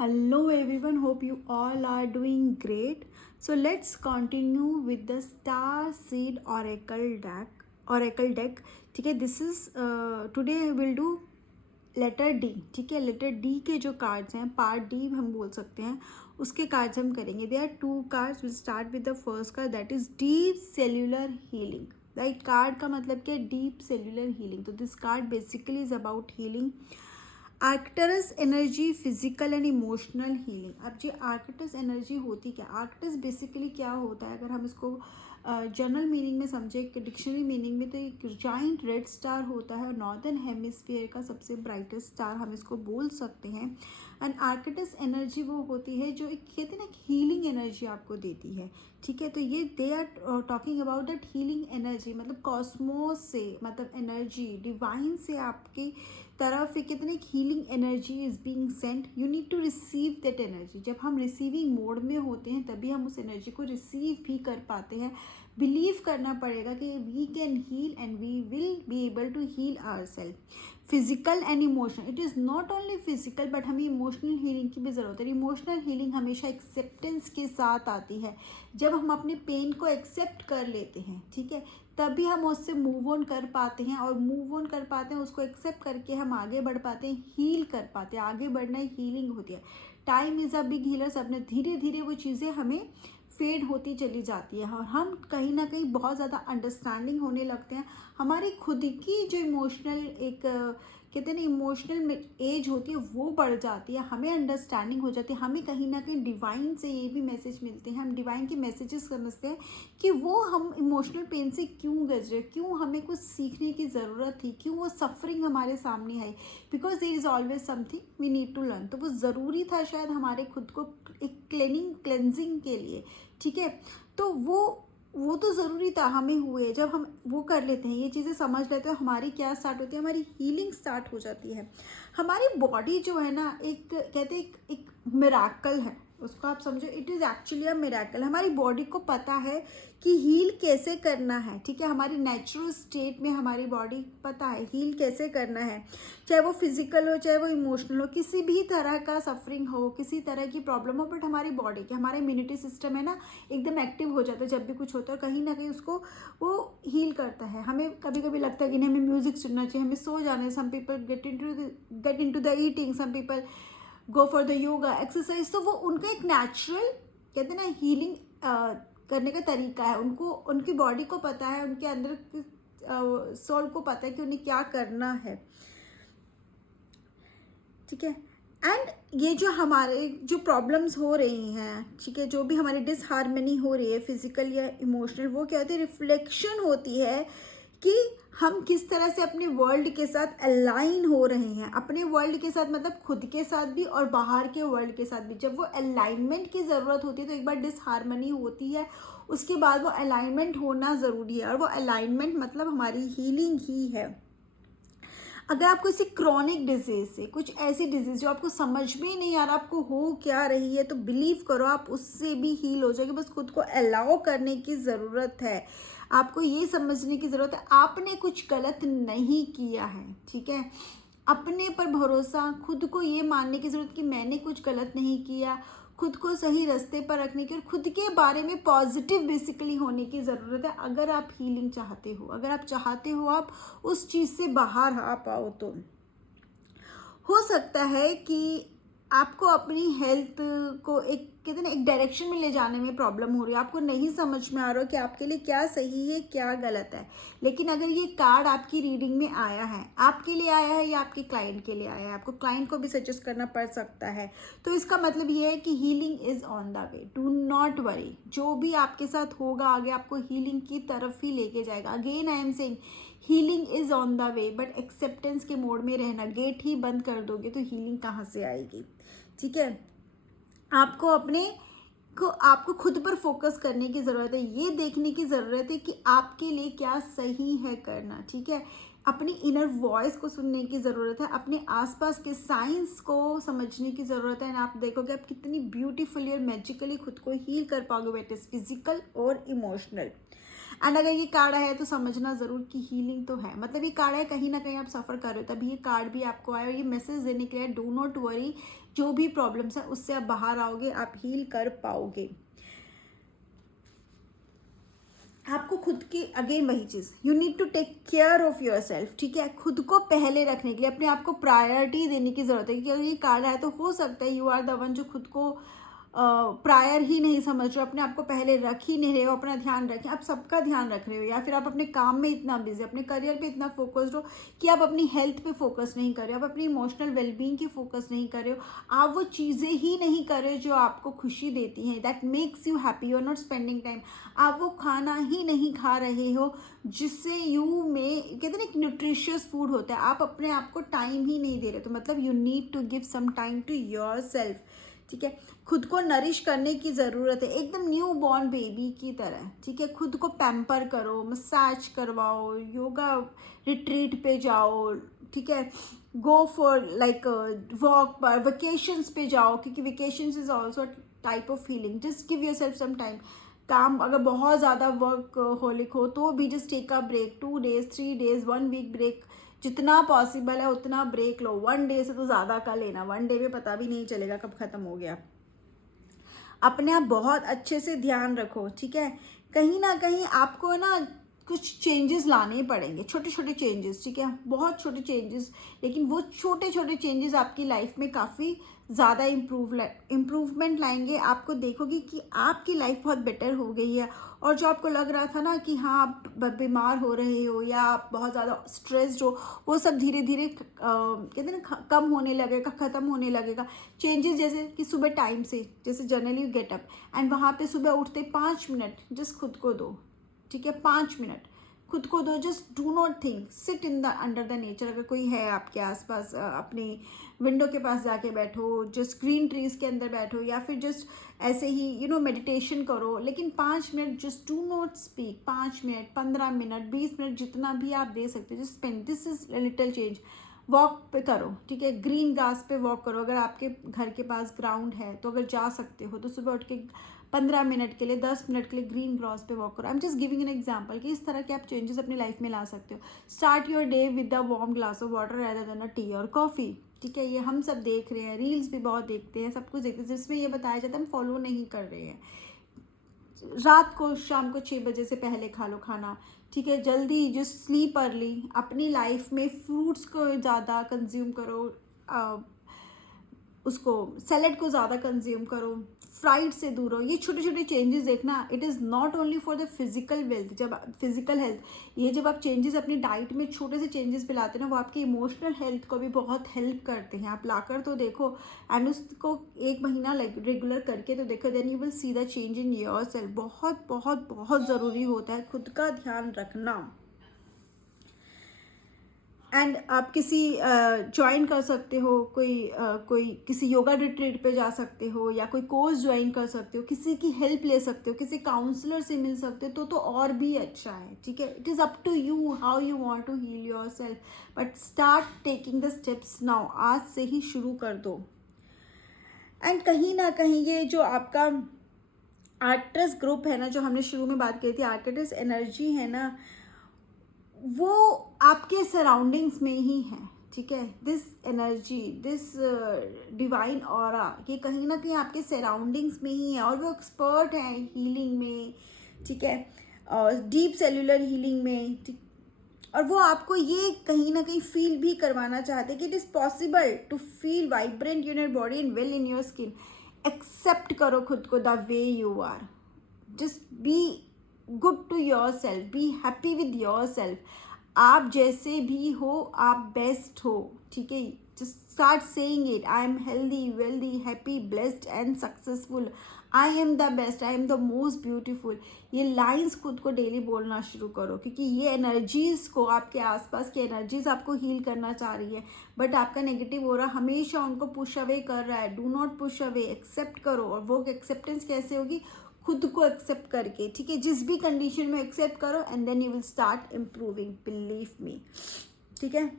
Hello everyone, hope you all are doing great. So let's continue with the Star Seed Oracle deck. ठीक है, this is today will do later D. ठीक है, letter D के जो cards हैं, part D हम बोल सकते हैं, उसके कार्ड्स हम करेंगे. They are two cards. Will start with the first card, that is deep cellular healing. Right, card का मतलब क्या है? Deep cellular healing. तो this card basically is about healing. Arcturus energy, physical and emotional healing. अब जी आर्कटस energy होती क्या? आर्कटस basically क्या होता है, अगर हम इसको जनरल मीनिंग में समझे, डिक्शनरी मीनिंग में, तो एक जाइंट रेड स्टार होता है, नॉर्दर्न हेमिस्फीयर का सबसे ब्राइटेस्ट स्टार हम इसको बोल सकते हैं. एंड आर्कटस एनर्जी वो होती है जो एक कहते हैं ना हीलिंग एनर्जी आपको देती है. ठीक है, तो ये they are talking about that healing energy, मतलब कॉस्मोस से, मतलब एनर्जी डिवाइन से आपकी तरफ एक कितने healing energy is being sent. You need to receive that energy. जब हम रिसीविंग मोड में होते हैं तभी हम उस एनर्जी को रिसीव भी कर पाते हैं. बिलीव करना पड़ेगा कि we can heal and we will be able to heal ourself. Physical and emotional. It is not only physical but हमें इमोशनल हीलिंग की भी ज़रूरत है. इमोशनल हीलिंग हमेशा एक्सेप्टेंस के साथ आती है. जब हम अपने पेन को एक्सेप्ट कर लेते हैं, ठीक है, तभी हम उससे मूव ऑन कर पाते हैं. और मूव ऑन कर पाते हैं, उसको एक्सेप्ट करके हम आगे बढ़ पाते हैं, हील कर पाते हैं. आगे बढ़ना ही हीलिंग होती है. Time is a big healer. सबने धीरे धीरे वो चीज़ें हमें फेड होती चली जाती है और हम कहीं ना कहीं बहुत ज़्यादा अंडरस्टैंडिंग होने लगते हैं. हमारी खुद की जो इमोशनल एक कहते हैं ना इमोशनल एज होती है वो बढ़ जाती है. हमें अंडरस्टैंडिंग हो जाती है. हमें कहीं ना कहीं डिवाइन से ये भी मैसेज मिलते हैं. हम डिवाइन के मैसेजेस समझते हैं कि वो हम इमोशनल पेन से क्यों गुजरे, क्यों हमें कुछ सीखने की ज़रूरत थी, क्यों वो सफरिंग हमारे सामने आई. Because there is always something we need to learn. तो वो ज़रूरी था शायद हमारे खुद को एक क्लेंजिंग के लिए. ठीक है, तो वो तो ज़रूरी था हमें हुए. जब हम वो कर लेते हैं, ये चीज़ें समझ लेते हैं, हमारी क्या स्टार्ट होती है, हमारी हीलिंग स्टार्ट हो जाती है. हमारी बॉडी जो है ना, एक कहते हैं एक मिराकल है. उसको आप समझो, it is actually a miracle. हमारी बॉडी को पता है कि हील कैसे करना है. ठीक है, हमारी नेचुरल स्टेट में हमारी बॉडी पता है हील कैसे करना है. चाहे वो फिजिकल हो, चाहे वो इमोशनल हो, किसी भी तरह का सफरिंग हो, किसी तरह की प्रॉब्लम हो, बट हमारी बॉडी के हमारा इम्यूनिटी सिस्टम है ना, एकदम एक्टिव हो जाता है जब भी कुछ होता है. कहीं ना कहीं उसको वो हील करता है. हमें कभी कभी लगता है कि नहीं, हमें म्यूजिक सुनना चाहिए, हमें सो जाना है. Some people get into the eating, some people go for the yoga exercise. तो वो उनका एक नेचुरल कहते हैं ना हीलिंग करने का तरीका है. उनको उनकी बॉडी को पता है, उनके अंदर सोल को पता है कि उन्हें क्या करना है. ठीक है, एंड ये जो हमारे जो प्रॉब्लम्स हो रही हैं, ठीक है, जो भी हमारी डिसहार्मनी हो रही है फिजिकल या इमोशनल, वो क्या होती है? रिफ्लेक्शन होती है कि हम किस तरह से अपने वर्ल्ड के साथ अलाइन हो रहे हैं. अपने वर्ल्ड के साथ मतलब खुद के साथ भी और बाहर के वर्ल्ड के साथ भी. जब वो अलाइनमेंट की ज़रूरत होती है तो एक बार डिसहार्मनी होती है, उसके बाद वो अलाइनमेंट होना ज़रूरी है. और वो अलाइनमेंट मतलब हमारी हीलिंग ही है. अगर आपको किसी क्रॉनिक डिजीज से, कुछ ऐसी डिजीज जो आपको समझ में ही नहीं आ रहा आपको हो क्या रही है, तो बिलीव करो आप उससे भी हील हो जाएगी. बस खुद को अलाउ करने की ज़रूरत है. आपको ये समझने की ज़रूरत है आपने कुछ गलत नहीं किया है. ठीक है, अपने पर भरोसा, खुद को ये मानने की ज़रूरत कि मैंने कुछ गलत नहीं किया, खुद को सही रास्ते पर रखने की और खुद के बारे में पॉजिटिव बेसिकली होने की ज़रूरत है. अगर आप हीलिंग चाहते हो, अगर आप चाहते हो आप उस चीज़ से बाहर आ पाओ, तो हो सकता है कि आपको अपनी हेल्थ को एक कहते हैं ना एक डायरेक्शन में ले जाने में प्रॉब्लम हो रही है. आपको नहीं समझ में आ रहा हो कि आपके लिए क्या सही है क्या गलत है. लेकिन अगर ये कार्ड आपकी रीडिंग में आया है, आपके लिए आया है या आपके क्लाइंट के लिए आया है, आपको क्लाइंट को भी सजेस्ट करना पड़ सकता है, तो इसका मतलब ये है कि healing is on the way. Do not worry. जो भी आपके साथ होगा आगे आपको हीलिंग की तरफ ही लेके जाएगा. Again I am saying healing is on the way, but acceptance के मोड में रहना. गेट ही बंद कर दोगे तो हीलिंग कहाँ से आएगी. ठीक है, आपको खुद पर फोकस करने की ज़रूरत है. ये देखने की ज़रूरत है कि आपके लिए क्या सही है करना. ठीक है, अपनी इनर वॉइस को सुनने की ज़रूरत है. अपने आसपास के साइंस को समझने की ज़रूरत है. आप देखोगे आप कितनी ब्यूटीफुली और मैजिकली खुद को हील कर पाओगे. इट इज़ फिजिकल और इमोशनल. एंड अगर ये कार्ड आया है तो समझना ज़रूर कि हीलिंग तो है, मतलब ये कार्ड है कहीं ना कहीं आप सफ़र कर रहे हो तभी ये कार्ड भी आपको आया, और ये मैसेज देने के लिए डू नॉट वरी, जो भी प्रॉब्लम्स है उससे आप बाहर आओगे, आप हील कर पाओगे। आपको खुद की अगेन वही चीज़, you need to take care of yourself, ठीक है। खुद को पहले रखने के लिए अपने आप को प्रायोरिटी देने की ज़रूरत है, क्योंकि अगर ये कार्ड आया तो हो सकता है यू आर द वन जो खुद को प्रायर ही नहीं समझ रहे हो, अपने आप को पहले रख ही नहीं रहे हो, अपना ध्यान रखें, आप सबका ध्यान रख रहे हो, या फिर आप अपने काम में इतना बिजी, अपने करियर पे इतना फोकस्ड हो कि आप अपनी हेल्थ पे फोकस नहीं कर रहे हो, आप अपनी इमोशनल वेलबींग की फोकस नहीं कर रहे हो, आप वो चीज़ें ही नहीं कर रहे हो जो आपको खुशी देती हैं, that makes you happy, you are not spending time, आप वो खाना ही नहीं खा रहे हो जिससे यू में, कहते हैं ना एक न्यूट्रिशियस फूड होता है, आप अपने आप को टाइम ही नहीं दे रहे, तो मतलब you need to give some time to yourself, ठीक है। खुद को नरिश करने की ज़रूरत है, एकदम न्यू बॉर्न बेबी की तरह, ठीक है। खुद को पैम्पर करो, मसाज करवाओ, योगा रिट्रीट पे जाओ, ठीक है। गो फॉर लाइक वॉक पर, वेकेशंस पे जाओ, क्योंकि vacations is also type of feeling, just give yourself some time. काम अगर बहुत ज़्यादा वर्क होलिक हो तो भी just take a break, 2 days 3 days 1 week break, जितना पॉसिबल है उतना ब्रेक लो। 1 day से तो ज़्यादा का लेना, 1 day में पता भी नहीं चलेगा कब ख़त्म हो गया। अपने आप बहुत अच्छे से ध्यान रखो, ठीक है। कहीं ना कहीं आपको ना कुछ चेंजेस लाने पड़ेंगे, छोटे छोटे चेंजेस, ठीक है, बहुत छोटे चेंजेस, लेकिन वो छोटे छोटे चेंजेस आपकी लाइफ में काफ़ी ज़्यादा इम्प्रूवमेंट लाएंगे। आपको देखोगे कि आपकी लाइफ बहुत बेटर हो गई है, और जो आपको लग रहा था ना कि हाँ आप बीमार हो रहे हो या आप बहुत ज़्यादा स्ट्रेस्ड हो, वो सब धीरे धीरे कहते हैं ना कम होने लगेगा, ख़त्म होने लगेगा। चेंजेस जैसे कि सुबह टाइम से, जैसे generally you get up and वहाँ पे सुबह उठते 5 मिनट जस्ट खुद को दो, ठीक है, 5 मिनट खुद को दो, just do not think, sit in the under the nature, अगर कोई है आपके आसपास अपनी विंडो के पास जाके बैठो, जस्ट ग्रीन ट्रीज के अंदर बैठो, या फिर जस्ट ऐसे ही यू नो मेडिटेशन करो, लेकिन 5 minute just do not speak, 5 minute 15 minute 20 minute जितना भी आप दे सकते हो, just spend, this is little change. Walk पे करो, ठीक है, ग्रीन घास पे वॉक करो, अगर आपके घर के पास ग्राउंड है तो अगर जा सकते हो तो सुबह उठ के 15 मिनट के लिए 10 मिनट के लिए ग्रीन ग्रास पे वॉक करो। I am just giving an example कि इस तरह के आप चेंजेस अपनी लाइफ में ला सकते हो। Start your day with the warm glass of water rather than a T और कॉफ़ी, ठीक है। ये हम सब देख रहे हैं, रील्स भी बहुत देखते हैं, सब कुछ देखते हैं जिसमें ये बताया जाता है, हम फॉलो नहीं कर रहे हैं। रात को शाम को 6 बजे से पहले खा लो खाना, ठीक है, जल्दी जस्ट स्लीप अर्ली। अपनी लाइफ में फ्रूट्स को ज़्यादा कंज्यूम करो, उसको सैलड को ज़्यादा कंज्यूम करो, फ्राइड से दूर हो। ये छोटे छोटे चेंजेस देखना, it is not only for the physical wealth, जब फिजिकल हेल्थ, ये जब आप चेंजेस अपनी डाइट में छोटे से चेंजेस पे लाते हैं ना, वो आपकी इमोशनल हेल्थ को भी बहुत हेल्प करते हैं। आप लाकर तो देखो, एंड उसको 1 महीना रेगुलर करके तो देखो, then you will see the change in yourself. बहुत बहुत बहुत ज़रूरी होता है खुद का ध्यान रखना। एंड आप किसी ज्वाइन कर सकते हो, कोई किसी योगा रिट्रीट पे जा सकते हो, या कोई कोर्स ज्वाइन कर सकते हो, किसी की हेल्प ले सकते हो, किसी काउंसलर से मिल सकते हो, तो और भी अच्छा है, ठीक है। It is up to you how you want to heal yourself, but start taking the steps now, आज से ही शुरू कर दो। एंड कहीं ना कहीं ये जो आपका आर्कटस ग्रुप है ना, जो हमने शुरू में बात की थी, आर्कटस एनर्जी है ना, वो आपके सराउंडिंग्स में ही है, ठीक है। This energy, this divine aura, ये कहीं ना कहीं आपके सराउंडिंग्स में ही है, और वो एक्सपर्ट हैं हीलिंग में, ठीक है, डीप सेल्यूलर हीलिंग में, ठीक। और वो आपको ये कहीं ना कहीं फील भी करवाना चाहते हैं कि it is possible to feel vibrant in your body and well in your skin. Accept करो खुद को the way you are, just be good to yourself, be happy with yourself. आप जैसे भी हो आप बेस्ट हो, ठीक है। Just start saying it, I am healthy wealthy happy blessed and successful, I am the best, I am the most beautiful. ये lines खुद को डेली बोलना शुरू करो, क्योंकि ये एनर्जीज़ को, आपके आसपास की एनर्जीज आपको हील करना चाह रही है, बट आपका नेगेटिव हो रहा हमेशा उनको पुश अवे कर रहा है। Do not push away, accept करो। और वो एक्सेप्टेंस कैसे होगी? खुद को एक्सेप्ट करके, ठीक है, जिस भी कंडीशन में एक्सेप्ट करो, and then you will start improving, believe me, ठीक है।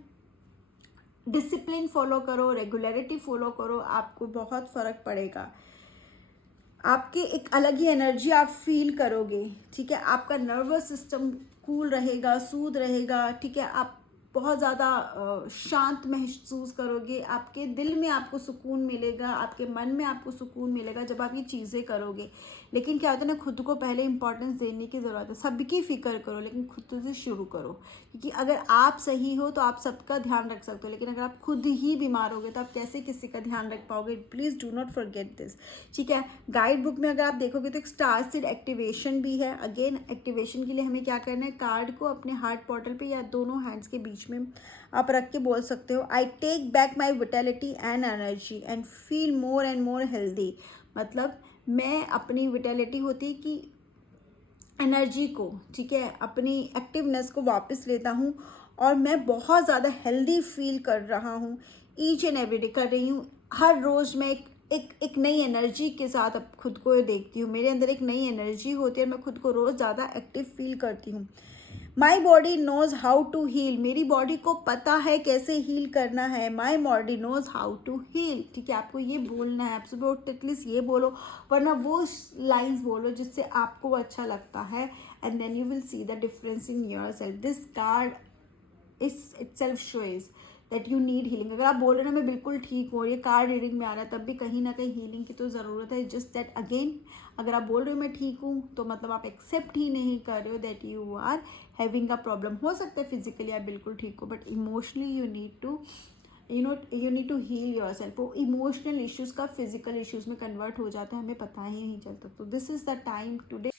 डिसिप्लिन फॉलो करो, रेगुलरिटी फॉलो करो, आपको बहुत फ़र्क पड़ेगा। आपके एक अलग ही एनर्जी आप फील करोगे, ठीक है। आपका नर्वस सिस्टम कूल रहेगा, सूद रहेगा, ठीक है। आप बहुत ज़्यादा शांत महसूस करोगे, आपके दिल में आपको सुकून मिलेगा, आपके मन में आपको सुकून मिलेगा जब आप ये चीज़ें करोगे। लेकिन क्या होता है ना, खुद को पहले इंपॉर्टेंस देने की ज़रूरत है। सबकी फ़िक्र करो लेकिन खुद से शुरू करो, क्योंकि अगर आप सही हो तो आप सबका ध्यान रख सकते हो, लेकिन अगर आप खुद ही बीमार होगे तो आप कैसे किसी का ध्यान रख पाओगे। Please do not forget this, ठीक है। गाइड बुक में अगर आप देखोगे तो एक स्टार सीड एक्टिवेशन भी है। अगेन एक्टिवेशन के लिए हमें क्या करना है, कार्ड को अपने हार्ट पोर्टल पे या दोनों हैंड्स के बीच में आप रख के बोल सकते हो, I take back my vitality and energy and feel more and more healthy. मतलब मैं अपनी विटेलिटी होती कि एनर्जी को, ठीक है, अपनी एक्टिवनेस को वापस लेता हूँ और मैं बहुत ज़्यादा हेल्दी फील कर रहा हूँ। ईच एंड एवरी डे कर रही हूँ। हर रोज़ मैं एक नई एनर्जी के साथ अब खुद को देखती हूँ। मेरे अंदर एक नई एनर्जी होती है और मैं खुद को रोज़ ज़्यादा एक्टिव फील करती हूँ। My body knows how to heal, मेरी बॉडी को पता है कैसे हील करना है। My body knows how to heal, ठीक है। आपको ये बोलना है, आपसे एटलीस्ट ये बोलो, वरना वो लाइन्स बोलो जिससे आपको अच्छा लगता है, and then you will see the difference in yourself. This card is itself shows that you need healing. अगर आप बोल रहे हो ना मैं बिल्कुल ठीक हूँ, ये कार्ड रीडिंग में आ रहा है, तब भी कहीं ना कहीं हीलिंग की तो ज़रूरत है। जस्ट दैट अगेन, अगर आप बोल रहे हो मैं ठीक हूँ तो मतलब आप एक्सेप्ट ही नहीं कर रहे हो that you are having a problem. हो सकता है फिजिकली आप बिल्कुल ठीक हो, but emotionally you need to you need to heal yourself. वो इमोशनल इश्यूज़ का फिजिकल इश्यूज़ में कन्वर्ट हो जाता है, हमें पता ही नहीं चलता। तो this is the time today.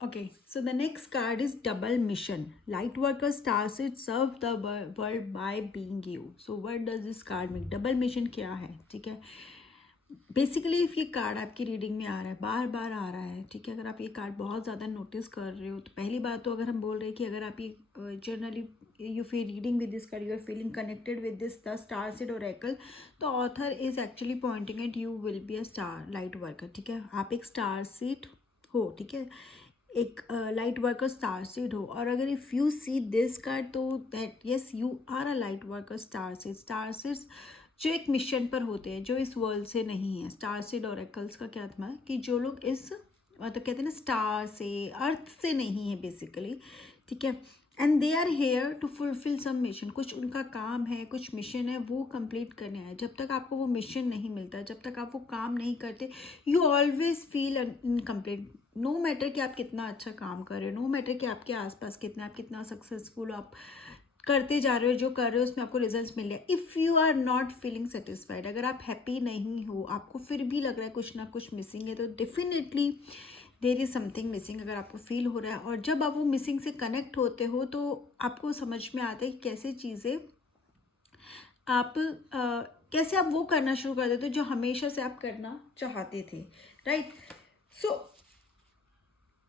Okay, so the next card is double mission. Light worker stars it serve the world by being you. So what does this card mean? Double mission क्या है, ठीक है। Basically if ये card आपकी reading में आ रहा है, बार बार आ रहा है, ठीक है, अगर आप ये कार्ड बहुत ज़्यादा नोटिस कर रहे हो तो पहली बात तो अगर हम बोल रहे हैं कि अगर आप ये generally you feel reading with this card, you are feeling connected with this the star seed oracle, तो author is actually pointing at you will be a star light worker, ठीक है। आप एक स्टार सीड हो, ठीक है, एक light worker star seed हो। और अगर if you see this card तो that yes you are a light worker star seed. Star seeds जो एक मिशन पर होते हैं, जो इस वर्ल्ड से नहीं है। स्टार सीड ऑरेकल्स का क्या था कि जो लोग इस मतलब कहते हैं ना स्टार से, अर्थ से नहीं है बेसिकली, ठीक है, and they are here to fulfil some mission. कुछ उनका काम है, कुछ मिशन है, वो कंप्लीट करने आए। जब तक आपको वो मिशन नहीं मिलता, जब तक आप वो काम नहीं करते, you always feel incomplete. No matter कि आप कितना अच्छा काम कर रहे हो, नो मैटर कि आपके आसपास कितना, आप कितना सक्सेसफुल आप करते जा रहे हो, जो कर रहे हो उसमें आपको रिजल्ट्स मिल रहे हैं। If you are not feeling satisfied, अगर आप हैप्पी नहीं हो, आपको फिर भी लग रहा है कुछ ना कुछ मिसिंग है, तो definitely there is something missing. अगर आपको फील हो रहा है और जब आप वो मिसिंग से कनेक्ट होते हो तो आपको समझ में आता है कि कैसे चीज़ें आप कैसे आप वो करना शुरू कर देते हो जो हमेशा से आप करना चाहते थे, राइट। सो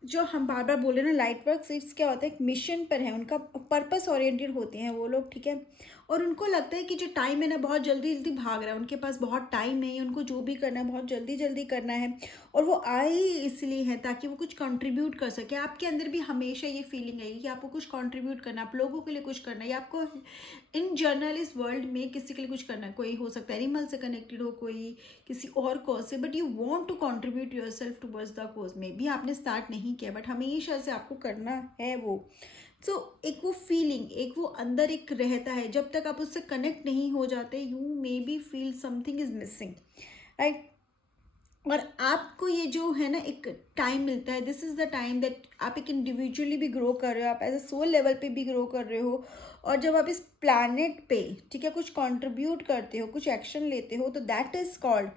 जो हम बार बार बोल रहे हैं ना, लाइट वर्क सिर्फ क्या होता है, एक मिशन पर है, उनका पर्पस ओरिएंटेड होते हैं वो लोग, ठीक है। और उनको लगता है कि जो टाइम है ना बहुत जल्दी जल्दी भाग रहा है, उनके पास बहुत टाइम नहीं है, उनको जो भी करना है बहुत जल्दी जल्दी करना है। और वो आए ही इसलिए है ताकि वो कुछ कंट्रीब्यूट कर सके। आपके अंदर भी हमेशा ये फीलिंग है कि आपको कुछ कंट्रीब्यूट करना है, आप लोगों के लिए कुछ करना है, या आपको इन जनरल इस वर्ल्ड में किसी के लिए कुछ करना है। कोई हो सकता है एनिमल से कनेक्टेड हो, कोई किसी और कॉज से, but you want to contribute yourself towards the cause. में भी आपने स्टार्ट नहीं किया बट हमेशा से आपको करना है वो। सो एक वो फीलिंग, एक वो अंदर एक रहता है, जब तक आप उससे कनेक्ट नहीं हो जाते you may be feel something is missing, right. और आपको ये जो है ना एक टाइम मिलता है, this is the time that आप एक इंडिविजुअली भी ग्रो कर रहे हो, आप एज अ सोल लेवल पे भी ग्रो कर रहे हो। और जब आप इस प्लैनेट पे, ठीक है, कुछ कंट्रीब्यूट करते हो, कुछ एक्शन लेते हो, तो दैट इज़ कॉल्ड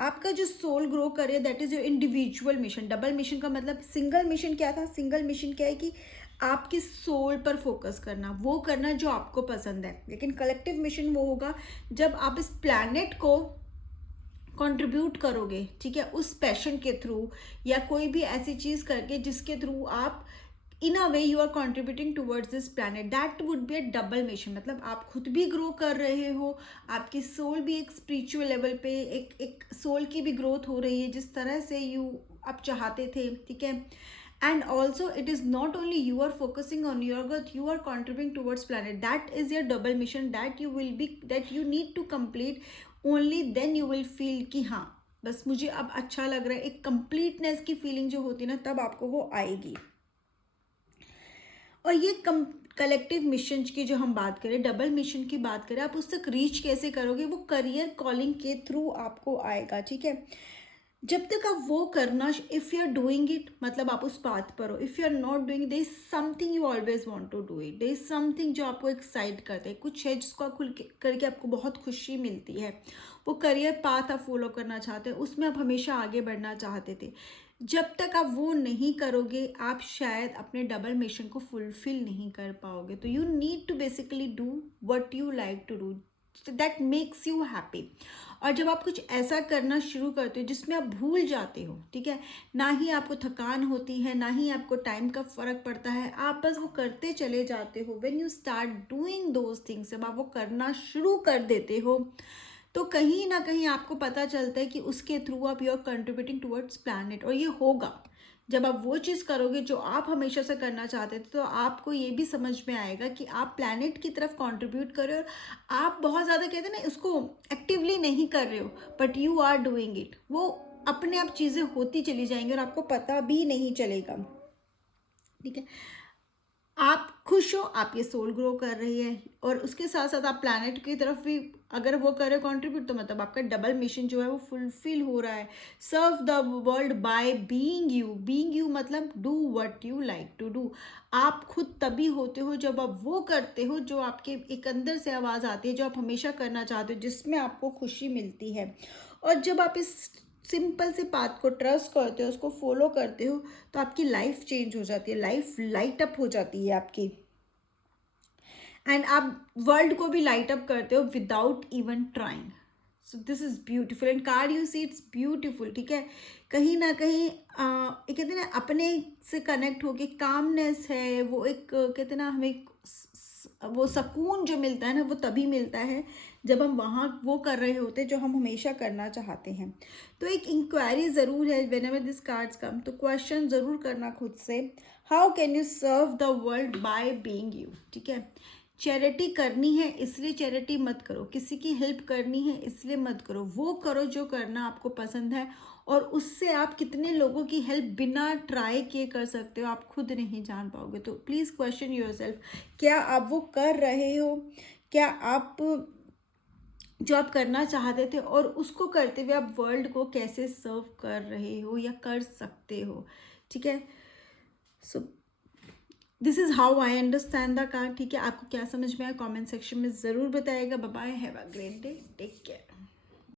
आपका जो सोल ग्रो करे, that is your individual mission. Double mission का मतलब, सिंगल मिशन क्या था, सिंगल मिशन क्या है कि आपकी सोल पर फोकस करना, वो करना जो आपको पसंद है। लेकिन कलेक्टिव मिशन वो होगा जब आप इस प्लैनेट को कंट्रीब्यूट करोगे, ठीक है, उस पैशन के थ्रू या कोई भी ऐसी चीज़ करके जिसके थ्रू आप in a way you are contributing towards this planet, that would be a double mission. मतलब आप खुद भी ग्रो कर रहे हो, आपकी सोल भी एक स्पिरिचुअल लेवल पे एक सोल की भी ग्रोथ हो रही है जिस तरह से यू आप चाहते थे, ठीक है। and also it is not only you are focusing on your growth, you are contributing towards planet. That is your double mission that you will be, that you need to complete, only then you will feel कि हाँ बस मुझे अब अच्छा लग रहा है, एक कंप्लीटनेस की फीलिंग जो होती है ना, तब आपको वो आएगी। और ये कलेक्टिव मिशन की जो हम बात करें, डबल मिशन की बात करें, आप उस तक रीच कैसे करोगे, वो करियर कॉलिंग के थ्रू आपको आएगा, ठीक है। जब तक आप वो करना, if you are doing it मतलब आप उस पाथ पर हो, if you are not doing, there is something you always want to do it, there is something जो आपको एक्साइट करता है, कुछ है जिसको आप खुल के करके आपको बहुत खुशी मिलती है, वो करियर पाथ आप फॉलो करना चाहते हैं, उसमें आप हमेशा आगे बढ़ना चाहते थे। जब तक आप वो नहीं करोगे, आप शायद अपने डबल मिशन को फुलफिल नहीं कर पाओगे। तो you need to basically do what you like to do, that makes you happy. और जब आप कुछ ऐसा करना शुरू करते हो जिसमें आप भूल जाते हो, ठीक है, ना ही आपको थकान होती है, ना ही आपको टाइम का फर्क पड़ता है, आप बस वो करते चले जाते हो। When you start doing those things, जब आप वो करना शुरू कर देते हो, तो कहीं ना कहीं आपको पता चलता है कि उसके थ्रू आप you are contributing towards planet. और ये होगा जब आप वो चीज़ करोगे जो आप हमेशा से करना चाहते थे, तो आपको ये भी समझ में आएगा कि आप प्लैनेट की तरफ कंट्रीब्यूट कर रहे हो। और आप बहुत ज़्यादा कहते हैं ना, इसको एक्टिवली नहीं कर रहे हो, but you are doing it. वो अपने आप चीज़ें होती चली जाएंगी और आपको पता भी नहीं चलेगा, ठीक है। आप खुश हो, आपकी सोल ग्रो कर रही है, और उसके साथ साथ आप प्लैनेट की तरफ भी अगर वो कर रहे हो कंट्रीब्यूट, तो मतलब आपका डबल मिशन जो है वो फुलफिल हो रहा है। Serve the world by being you. Being you मतलब do what you like to do. आप खुद तभी होते हो जब आप वो करते हो जो आपके एक अंदर से आवाज़ आती है, जो आप हमेशा करना चाहते हो, जिसमें आपको खुशी मिलती है। और जब आप इस सिंपल से बात को ट्रस्ट करते हो, उसको फॉलो करते हो, तो आपकी लाइफ चेंज हो जाती है, लाइफ लाइट अप हो जाती है आपकी। एंड आप वर्ल्ड को भी लाइट अप करते हो without even trying. So this is beautiful and card you see it's beautiful, ठीक है। कहीं ना कहीं ये कहते हैं ना, अपने से कनेक्ट होके कामनेस है वो, एक कहते हैं ना, हमें वो सुकून जो मिलता है ना, वो तभी मिलता है जब हम वहाँ वो कर रहे होते हैं जो हम हमेशा करना चाहते हैं। तो एक इंक्वायरी ज़रूर है, whenever this cards come, तो क्वेश्चन ज़रूर करना खुद से, how can you serve the world by being you, ठीक है। चैरिटी करनी है इसलिए चैरिटी मत करो, किसी की हेल्प करनी है इसलिए मत करो, वो करो जो करना आपको पसंद है। और उससे आप कितने लोगों की हेल्प बिना ट्राई किए कर सकते हो, आप खुद नहीं जान पाओगे। तो प्लीज़ क्वेश्चन योरसेल्फ, क्या आप वो कर रहे हो, क्या आप जो आप करना चाहते थे और उसको करते हुए आप वर्ल्ड को कैसे सर्व कर रहे हो या कर सकते हो, ठीक है। So this is how I understand the card, ठीक है। आपको क्या समझ में आया कमेंट सेक्शन में ज़रूर बताइएगा। Bye bye, have a great day, take care.